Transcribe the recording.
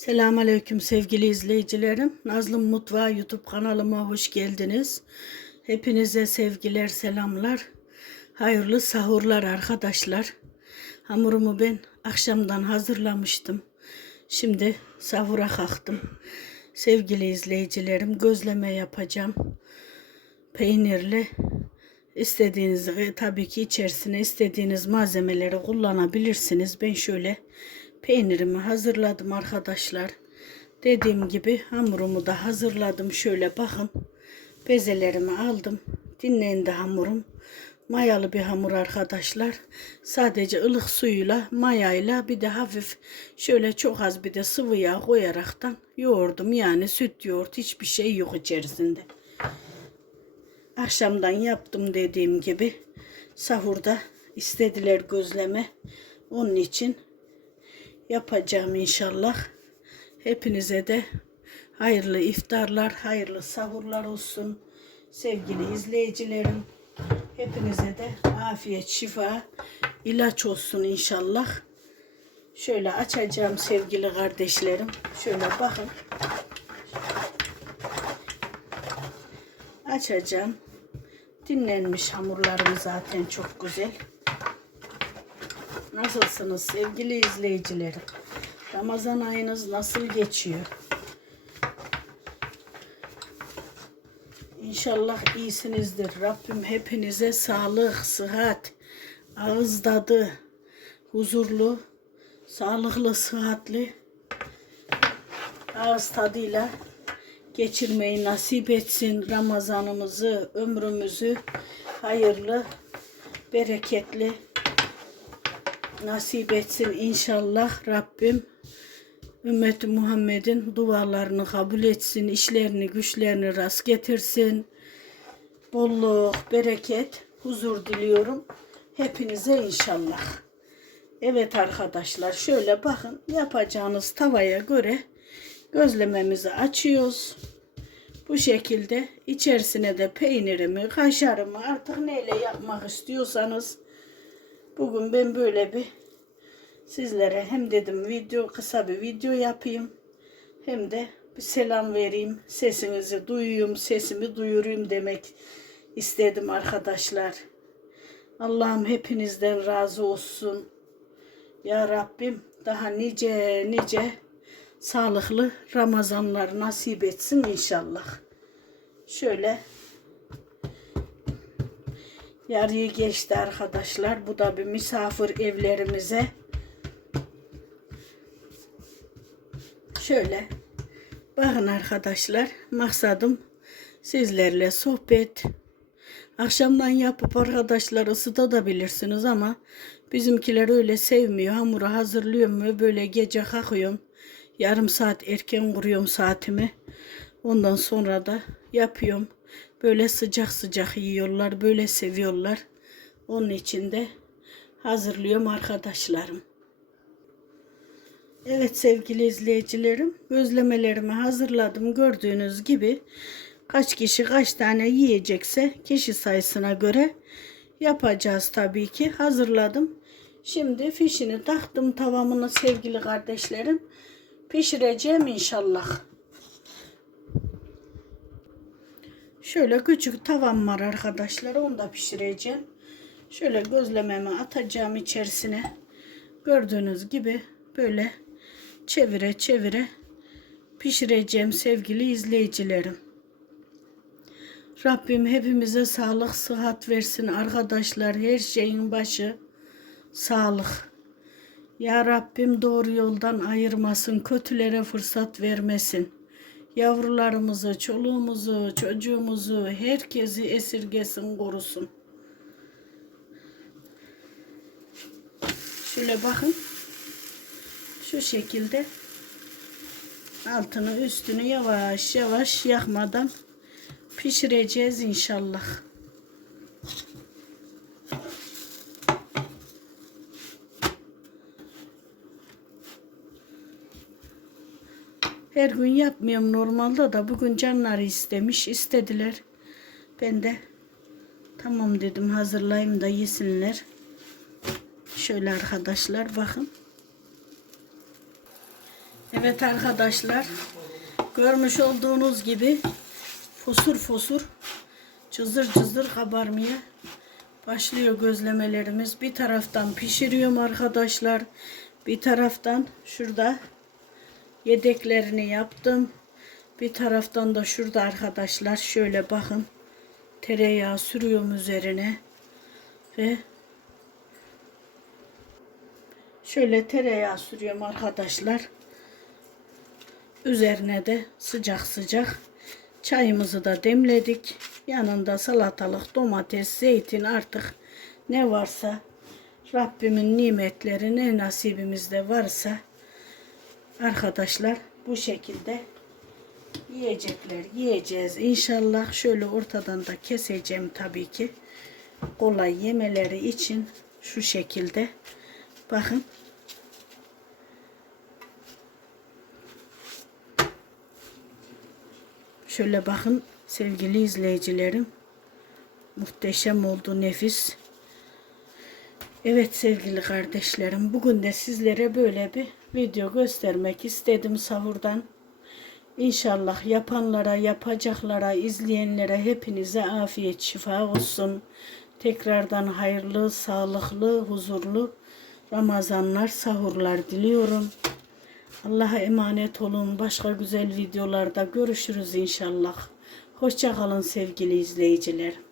Selamünaleyküm sevgili izleyicilerim. Nazlım Mutfağı YouTube kanalıma hoş geldiniz. Hepinize sevgiler, selamlar. Hayırlı sahurlar arkadaşlar. Hamurumu ben akşamdan hazırlamıştım. Şimdi sahura kalktım. Sevgili izleyicilerim gözleme yapacağım. Peynirli. İstediğiniz tabii ki içerisine istediğiniz malzemeleri kullanabilirsiniz. Ben şöyle peynirimi hazırladım arkadaşlar. Dediğim gibi hamurumu da hazırladım. Şöyle bakın. Bezelerimi aldım. Dinlendi hamurum. Mayalı bir hamur arkadaşlar. Sadece ılık suyuyla, mayayla bir de hafif şöyle çok az bir de sıvı yağ koyaraktan yoğurdum. Yani süt yoğurt hiçbir şey yok içerisinde. Akşamdan yaptım dediğim gibi. Sahurda istediler gözleme. Onun için yapacağım inşallah. Hepinize de hayırlı iftarlar, hayırlı sahurlar olsun. Sevgili izleyicilerim, hepinize de afiyet, şifa, ilaç olsun inşallah. Şöyle açacağım sevgili kardeşlerim. Şöyle bakın. Açacağım. Dinlenmiş hamurlarım zaten çok güzel. Nasılsınız sevgili izleyicilerim? Ramazan ayınız nasıl geçiyor? İnşallah iyisinizdir. Rabbim hepinize sağlık, sıhhat, ağız tadı, huzurlu, sağlıklı, sıhhatli ağız tadıyla geçirmeyi nasip etsin. Ramazanımızı, ömrümüzü hayırlı, bereketli, nasip etsin inşallah Rabbim. Ümmeti Muhammed'in dualarını kabul etsin, işlerini, güçlerini rast getirsin. Bolluk, bereket, huzur diliyorum hepinize inşallah. Evet arkadaşlar şöyle bakın yapacağınız tavaya göre gözlememizi açıyoruz. Bu şekilde içerisine de peynirimi, kaşarımı artık neyle yapmak istiyorsanız Bugün ben böyle bir sizlere hem dedim video kısa bir video yapayım hem de bir selam vereyim. Sesinizi duyuyum, sesimi duyurayım demek istedim arkadaşlar. Allah'ım hepinizden razı olsun. Ya Rabbim daha nice nice sağlıklı Ramazanlar nasip etsin inşallah. Şöyle Yarıyı geçti arkadaşlar. Bu da bir misafir evlerimize. Şöyle. Bakın arkadaşlar. Maksadım sizlerle sohbet. Akşamdan yapıp arkadaşlar ısıtabilirsiniz ama bizimkiler öyle sevmiyor. Hamuru hazırlıyorum ve böyle gece kalkıyorum. Yarım saat erken kuruyorum saatimi. Ondan sonra da yapıyorum. Böyle sıcak sıcak yiyorlar, böyle seviyorlar. Onun için de hazırlıyorum arkadaşlarım. Evet sevgili izleyicilerim, gözlemelerimi hazırladım. Gördüğünüz gibi kaç kişi kaç tane yiyecekse kişi sayısına göre yapacağız tabii ki. Hazırladım. Şimdi fişini taktım tavamını sevgili kardeşlerim. Pişireceğim inşallah. Şöyle küçük tavam var arkadaşlar. Onu da pişireceğim. Şöyle gözlememi atacağım içerisine. Gördüğünüz gibi böyle çevire çevire pişireceğim sevgili izleyicilerim. Rabbim hepimize sağlık, sıhhat versin arkadaşlar. Her şeyin başı sağlık. Ya Rabbim doğru yoldan ayırmasın, kötülere fırsat vermesin yavrularımızı, çoluğumuzu, çocuğumuzu, herkesi esirgesin, korusun. Şöyle bakın. Şu şekilde altını üstünü yavaş yavaş yakmadan pişireceğiz inşallah. Her gün yapmıyorum normalde da bugün canları istemiş istediler. Ben de tamam dedim hazırlayayım da yesinler. Şöyle arkadaşlar bakın. Evet arkadaşlar. Görmüş olduğunuz gibi fosur fosur cızır cızır kabarmaya başlıyor gözlemelerimiz. Bir taraftan pişiriyorum arkadaşlar. Bir taraftan şurada yedeklerini yaptım. Bir taraftan da şurada arkadaşlar şöyle bakın. Tereyağı sürüyorum üzerine. Ve şöyle tereyağı sürüyorum arkadaşlar. Üzerine de sıcak sıcak çayımızı da demledik. Yanında salatalık, domates, zeytin artık ne varsa Rabbimin nimetleri ne nasibimizde varsa arkadaşlar bu şekilde yiyecekler yiyeceğiz. İnşallah şöyle ortadan da keseceğim tabii ki. Kolay yemeleri için şu şekilde. Bakın. Şöyle bakın sevgili izleyicilerim. Muhteşem oldu nefis. Evet sevgili kardeşlerim bugün de sizlere böyle bir video göstermek istedim sahurdan. İnşallah yapanlara, yapacaklara, izleyenlere hepinize afiyet şifa olsun. Tekrardan hayırlı, sağlıklı, huzurlu Ramazanlar, sahurlar diliyorum. Allah'a emanet olun. Başka güzel videolarda görüşürüz inşallah. Hoşça kalın sevgili izleyiciler.